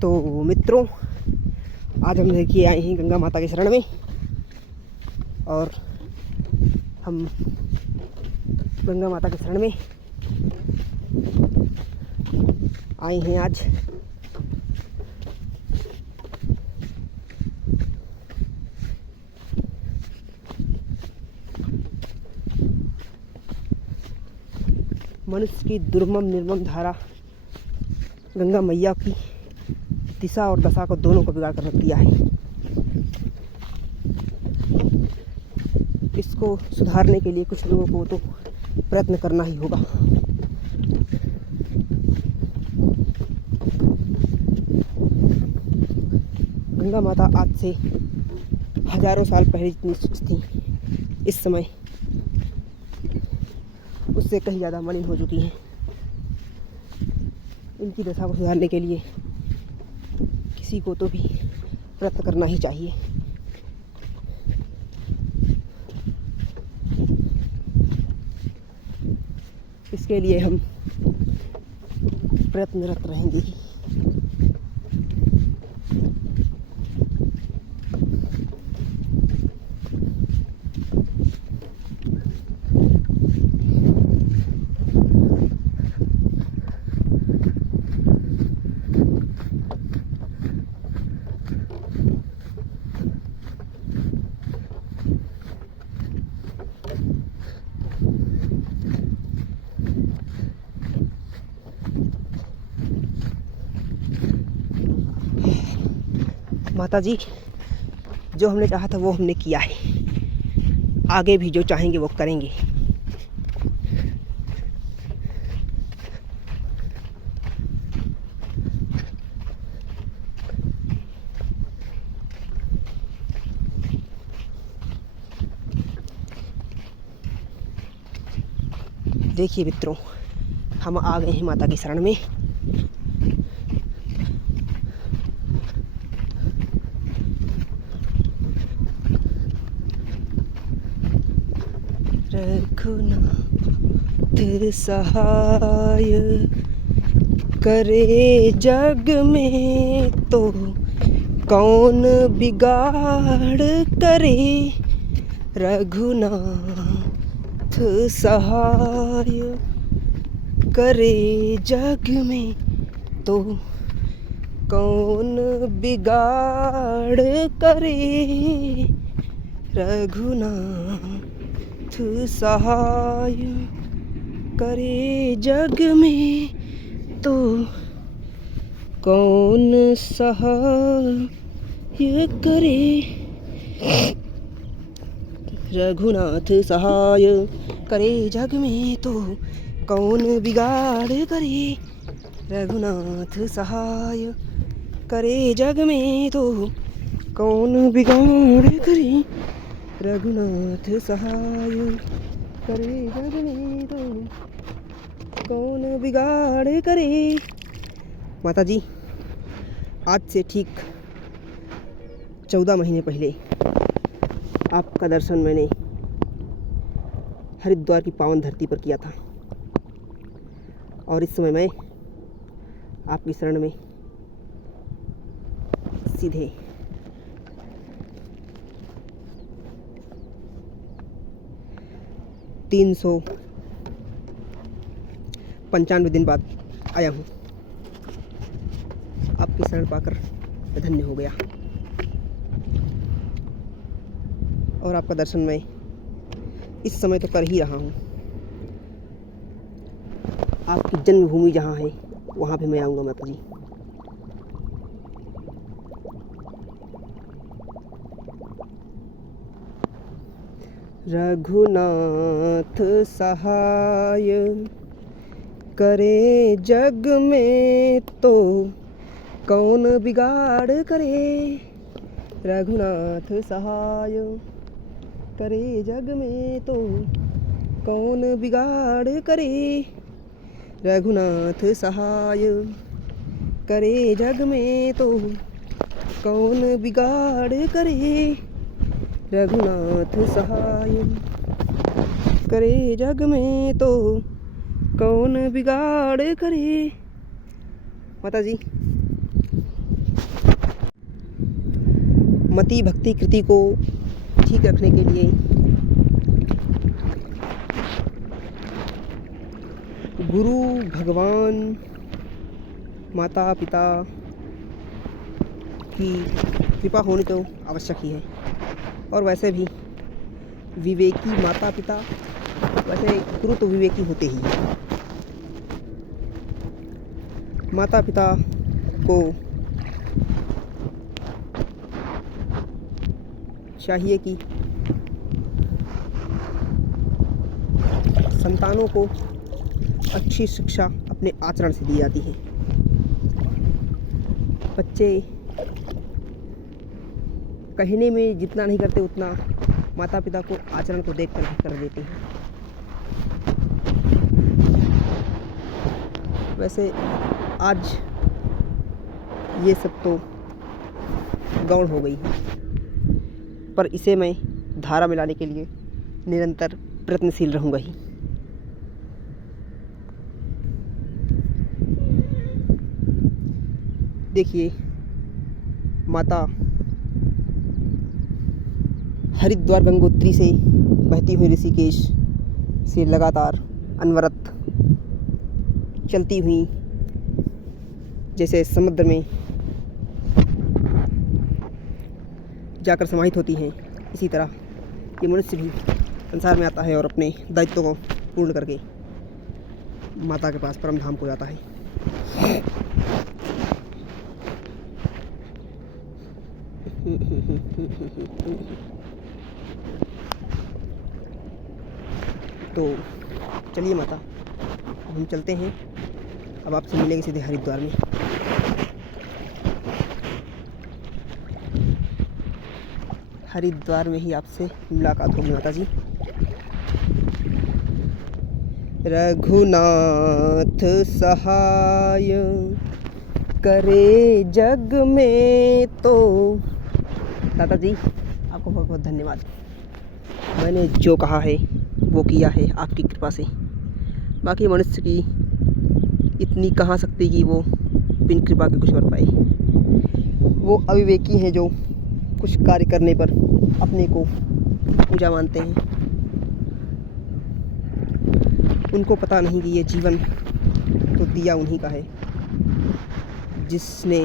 तो मित्रों, आज हम देखिए आए हैं गंगा माता के शरण में और हम गंगा माता के शरण में आए हैं आज। मनुष्य की दुर्मम निर्मम धारा गंगा मैया की दिशा और दशा को दोनों को बिगाड़ कर रख दिया है। इसको सुधारने के लिए कुछ लोगों को तो प्रयत्न करना ही होगा। गंगा माता आज से हजारों साल पहले जितनी स्वच्छ थी, इस समय उससे कहीं ज़्यादा मलिन हो चुकी हैं। इनकी दशा को सुधारने के लिए किसी को तो भी प्रयत्न करना ही चाहिए। इसके लिए हम प्रयत्नरत रहेंगे ही। माता जी, जो हमने चाहा था वो हमने किया है, आगे भी जो चाहेंगे वो करेंगे। देखिए मित्रों, हम आ गए हैं माता की शरण में। रघुनाथ सहाय करे जग में, तो कौन बिगाड़ करे। रघुनाथ सहाय करे जग में, तो कौन बिगाड़ करे। रघुनाथ सहाय करे जग में, तो कौन सहाय करे। रघुनाथ सहाय करे जग में, तो कौन बिगाड़ करे। रघुनाथ सहाय करे जग में, तो कौन बिगाड़ करे। रघुनाथ सहाय करे जग में, तो कौन बिगाड़ करे। माता जी, आज से ठीक 14 महीने पहले आपका दर्शन मैंने हरिद्वार की पावन धरती पर किया था और इस समय मैं आपकी शरण में सीधे 395 दिन बाद आया हूँ। आपकी शरण पाकर मैं धन्य हो गया और आपका दर्शन मैं इस समय तो कर ही रहा हूँ। आपकी जन्मभूमि जहाँ है वहाँ पे मैं आऊँगा माता जी। रघुनाथ सहाय करे जग में, तो कौन बिगाड़ करे। रघुनाथ सहाय करे जग में, तो कौन बिगाड़ करे। रघुनाथ सहाय करे जग में, तो कौन बिगाड़ करे। रघुनाथ सहाय करे जग में, तो कौन बिगाड़ करे। माता जी, मति भक्ति कृति को ठीक रखने के लिए गुरु भगवान माता पिता की कृपा होनी तो आवश्यक ही है। और वैसे भी विवेकी माता पिता, वैसे गुरु तो विवेकी होते ही हैं। माता पिता को चाहिए कि संतानों को अच्छी शिक्षा अपने आचरण से दी जाती है। बच्चे कहने में जितना नहीं करते उतना माता पिता को आचरण को देख कर देते हैं। वैसे आज ये सब तो गौण हो गई है, पर इसे मैं धारा में लाने के लिए निरंतर प्रयत्नशील रहूँगा ही। देखिए, माता हरिद्वार गंगोत्री से बहती हुई ऋषिकेश से लगातार अनवरत चलती हुई जैसे समुद्र में जाकर समाहित होती हैं, इसी तरह ये मनुष्य भी संसार में आता है और अपने दायित्व को पूर्ण करके माता के पास परम धाम को जाता है। तो चलिए माता, हम चलते हैं। अब आपसे मिलेंगे सीधे हरिद्वार में। हरिद्वार में ही आपसे मुलाकात होगी माता जी। रघुनाथ सहाय करे जग में तो। दादा जी, आपको बहुत बहुत धन्यवाद। मैंने जो कहा है वो किया है आपकी कृपा से। बाकी मनुष्य की इतनी कहाँ शक्ति कि वो बिन कृपा के कुछ कर पाए। वो अविवेकी हैं जो कुछ कार्य करने पर अपने को पूजा मानते हैं। उनको पता नहीं कि ये जीवन तो दिया उन्हीं का है, जिसने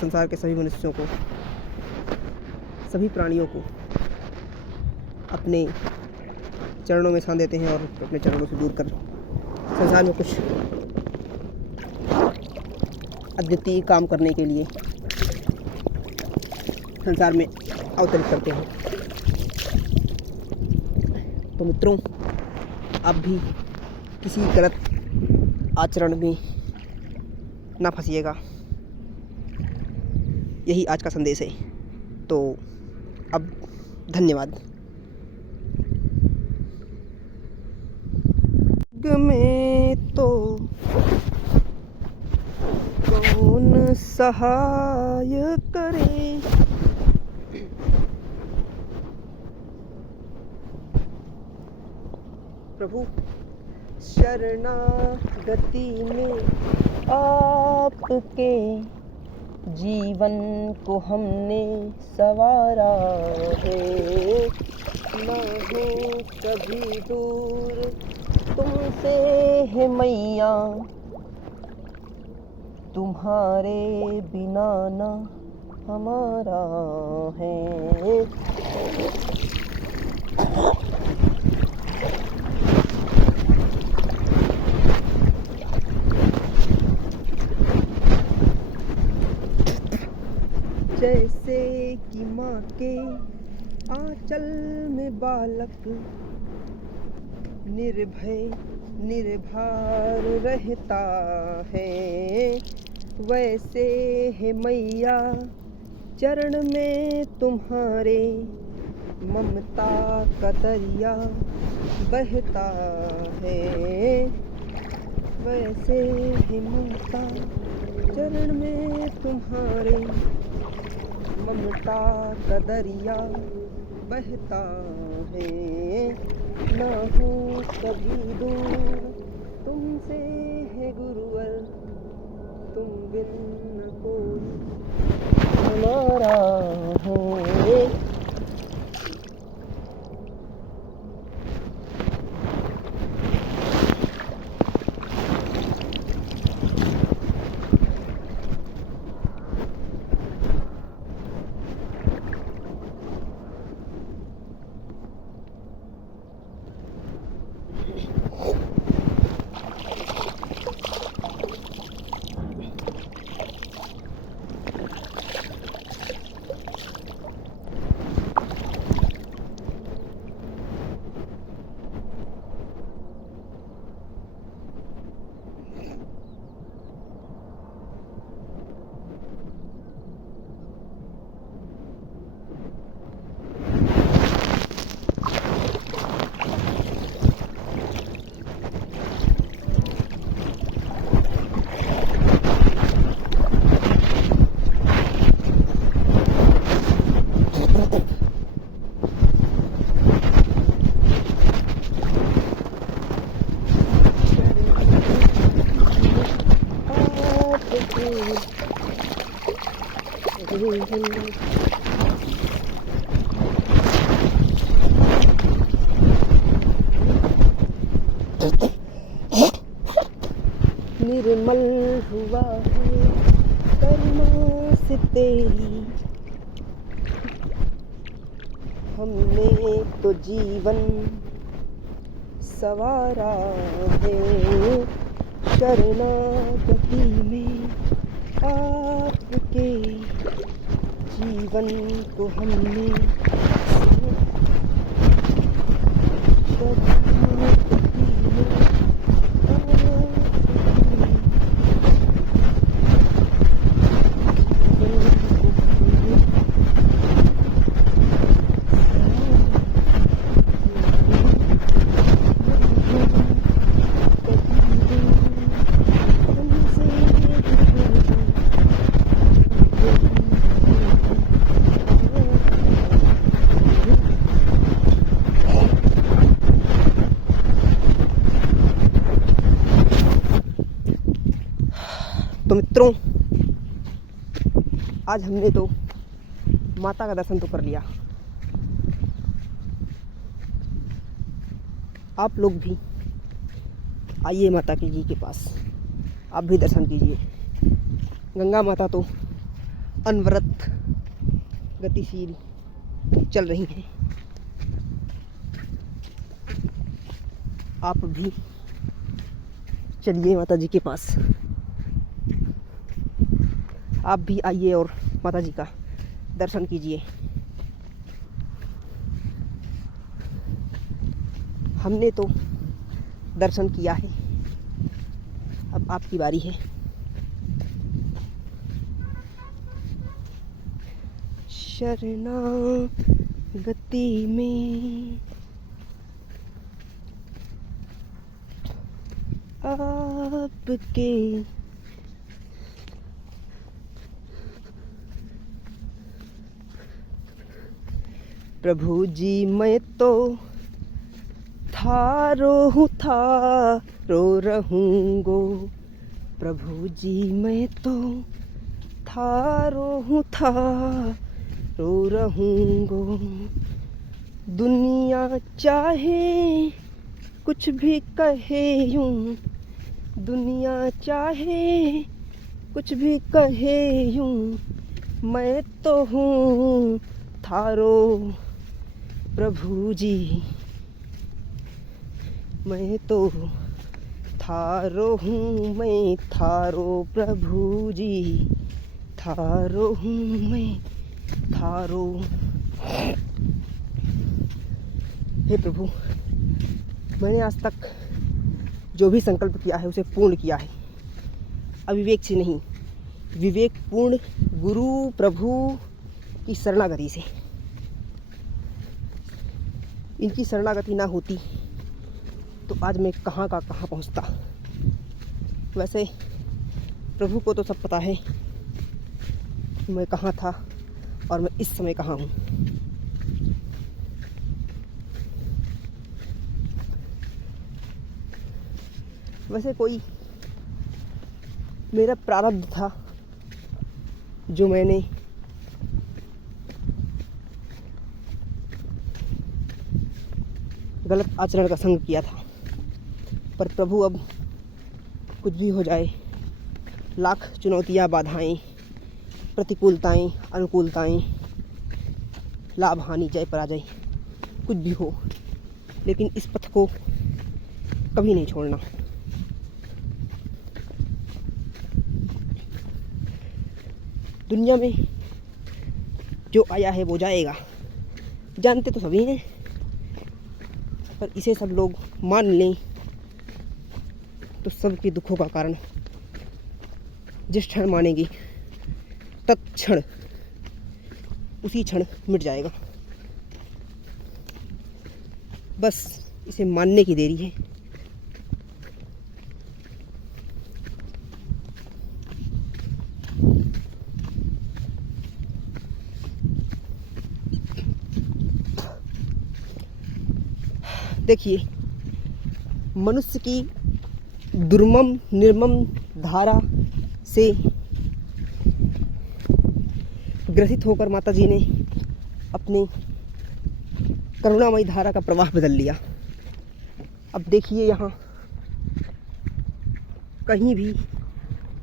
संसार के सभी मनुष्यों को, सभी प्राणियों को अपने चरणों में स्थान देते हैं और अपने चरणों से दूर कर संसार में कुछ अद्वितीय काम करने के लिए संसार में अवतरित करते हैं। तो मित्रों, आप भी किसी गलत आचरण में ना फंसिएगा, यही आज का संदेश है। तो अब धन्यवाद। में तो कौन सहाय करे, प्रभु शरणागति में आपके जीवन को हमने सवारा है। न हो कभी दूर तुमसे है मैया, तुम्हारे बिना ना हमारा है। जैसे कि माँ के आंचल में बालक निर्भय निर्भर रहता है, वैसे है मैया चरण में तुम्हारे ममता का दरिया बहता है। वैसे है ममता चरण में तुम्हारे ममता का दरिया बहता है। ना हो कभी दूर तुमसे है गुरुवर, तुम बिन न कोई हमारा हो। निर्मल हुआ है करुणा से तेरी, हमने तो जीवन सवारा है शरणागति में आपके, जीवन को हमने तो मित्रों, आज हमने तो माता का दर्शन तो कर लिया। आप लोग भी आइए माता की जी के पास, आप भी दर्शन कीजिए। गंगा माता तो अनवरत गतिशील चल रही हैं। आप भी चलिए माता जी के पास, आप भी आइए और माता जी का दर्शन कीजिए। हमने तो दर्शन किया है, अब आपकी बारी है। शरणागति में आपके, प्रभु जी मैं तो थारो हूँ, थारो रहूँगो। प्रभु जी मैं तो थारो हूँ, थारो रहूँगो। दुनिया चाहे कुछ भी कहे यूं, दुनिया चाहे कुछ भी कहे यूं, मैं तो हूँ थारो प्रभु जी, मैं तो थारो हूँ, मैं थारो प्रभु जी, थारो हूँ मैं थारो। हे प्रभु, मैंने आज तक जो भी संकल्प किया है उसे पूर्ण किया है, अविवेक से नहीं, विवेकपूर्ण गुरु प्रभु की शरणागति से। इनकी शरणागति ना होती तो आज मैं कहाँ का कहाँ पहुँचता। वैसे प्रभु को तो सब पता है मैं कहाँ था और मैं इस समय कहाँ हूँ। वैसे कोई मेरा प्रारब्ध था जो मैंने गलत आचरण का संग किया था, पर प्रभु अब कुछ भी हो जाए, लाख चुनौतियाँ, बाधाएं, प्रतिकूलताएं, अनुकूलताएं, लाभ हानि, जय पराजय, कुछ भी हो, लेकिन इस पथ को कभी नहीं छोड़ना। दुनिया में जो आया है वो जाएगा, जानते तो सभी हैं, पर इसे सब लोग मान लें तो सबके दुखों का कारण जिस क्षण मानेंगे तत्क्षण उसी क्षण मिट जाएगा। बस इसे मानने की देरी है। देखिए, मनुष्य की दुर्मम निर्मम धारा से ग्रसित होकर माता जी ने अपने करुणामयी धारा का प्रवाह बदल लिया। अब देखिए यहाँ कहीं भी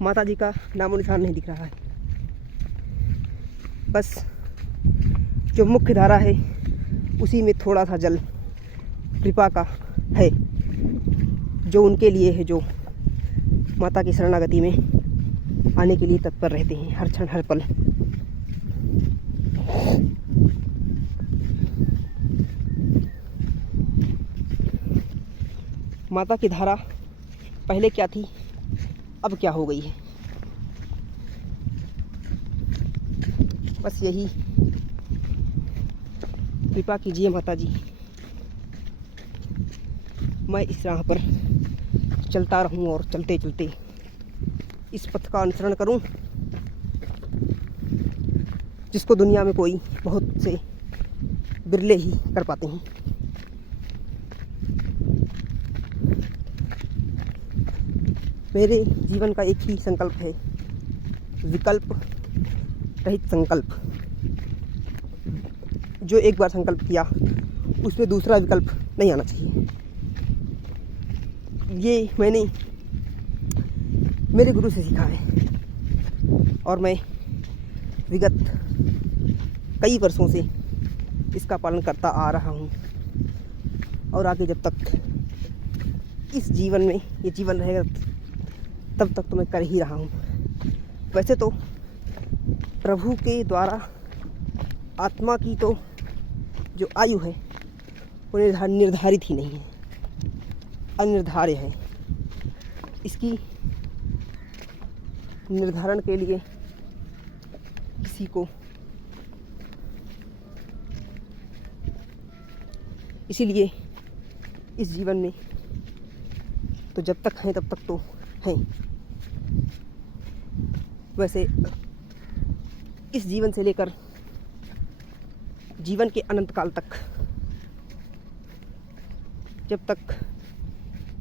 माता जी का नामो निशान नहीं दिख रहा है। बस जो मुख्य धारा है उसी में थोड़ा सा जल कृपा का है, जो उनके लिए है, जो माता की शरणागति में आने के लिए तत्पर रहते हैं हर क्षण हर पल। माता की धारा पहले क्या थी, अब क्या हो गई है। बस यही कृपा कीजिए माता जी, मैं इस राह पर चलता रहूं और चलते चलते इस पथ का अनुसरण करूं जिसको दुनिया में कोई बहुत से बिरले ही कर पाते हैं। मेरे जीवन का एक ही संकल्प है, विकल्प रहित संकल्प। जो एक बार संकल्प किया उसमें दूसरा विकल्प नहीं आना चाहिए। ये मैंने मेरे गुरु से सीखा है और मैं विगत कई वर्षों से इसका पालन करता आ रहा हूँ और आगे जब तक इस जीवन में ये जीवन रहेगा तब तक तो मैं कर ही रहा हूँ। वैसे तो प्रभु के द्वारा आत्मा की तो जो आयु है वो निर्धारित ही नहीं है, अनिर्धार्य है। इसकी निर्धारण के लिए किसी को, इसीलिए इस जीवन में तो जब तक हैं तब तक तो हैं। वैसे इस जीवन से लेकर जीवन के अनंत काल तक, जब तक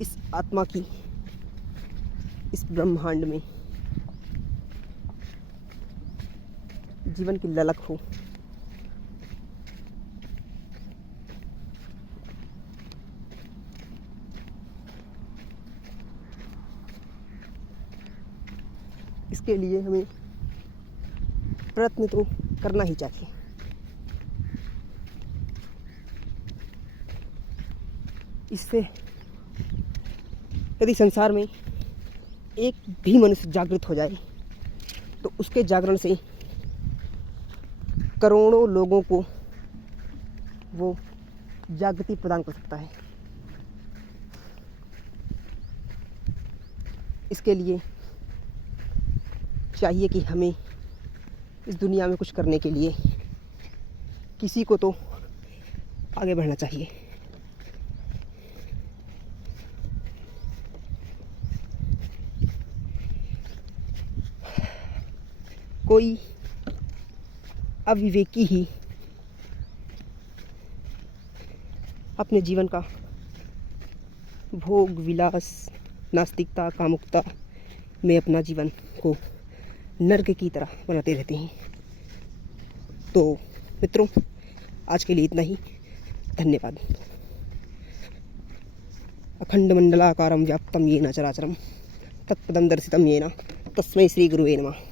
इस आत्मा की इस ब्रह्मांड में जीवन की ललक हो, इसके लिए हमें प्रयत्न तो करना ही चाहिए। इससे यदि संसार में एक भी मनुष्य जागृत हो जाए तो उसके जागरण से करोड़ों लोगों को वो जागृति प्रदान कर सकता है। इसके लिए चाहिए कि हमें इस दुनिया में कुछ करने के लिए किसी को तो आगे बढ़ना चाहिए। कोई अविवेकी ही अपने जीवन का भोग विलास, नास्तिकता, कामुकता में अपना जीवन को नर्क की तरह बनाते रहते हैं। तो मित्रों, आज के लिए इतना ही। धन्यवाद। अखंड मंडलाकारं व्याप्तं येन चराचरं तत्पदं दर्शितं येन तस्मै श्री गुरुवे नमः।